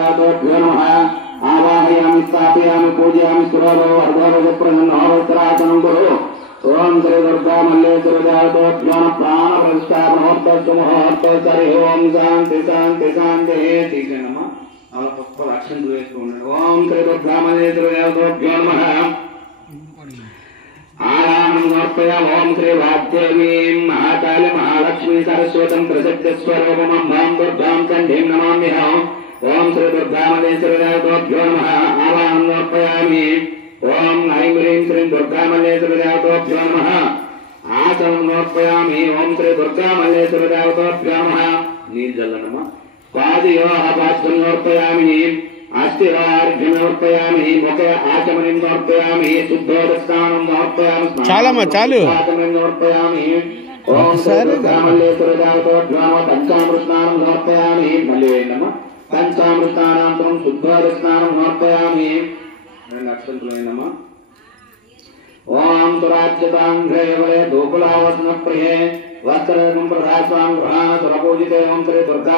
सूर्यदेवताभ्यो नमः आवाहयामि स्थापयामि पूजयामि सुरलो अर्धोरजप्रसन्नोत्तराचनं कुरु ओम श्री दुर्गा मल्लेश्वरी देवताभ्यो नमः प्राणप्रतिष्ठा मुहूर्तोच्चमुहूर्तोच्चरि ओम शांति शांति शांति ठीक है नमः अक्षन ओम श्री दुर्गा मल्लेश्वरी देवताभ्यो नमः ओम श्री वाग्देवीं महाकाली महालक्ष्मी सरस्वतीं प्रसिद्धस्वरूपमं दुर्गां चण्डीं नमाम्यहम् ओम श्री दुर्गा मल्लेश्वरी देवताभ्यो नमः आवाहनं समर्पयामि ओम ऐं ह्रीं श्रीं दुर्गा मल्लेश्वरी देवताभ्यो नमः आसनं समर्पयामि ओम श्री दुर्गा मल्लेश्वरी देवताभ्यो नमः नीर्जल नमः पादयोः पाद्यं समर्पयामि अस्थिरार्घ्यं समर्पयामि मुखे आचमनीं समर्पयामि शुद्धोदस्नानं समर्पयामि चालम्मा चालू आचमनीं समर्पयामि ओम श्री दुर्गा मल्लेश्वरी देवताभ्यो नमः पंचामृतस्नानं समर्पयामि मल्ले नमः पंचामृतानां शुद्धोदस्नानं समर्पयामि नमः ओम सुराज्यतांघ्रे वरे धूपलावस्नप्रिये वस्त्रं प्रसादां ग्रहाण सुरपूजिते ओम श्री दुर्गा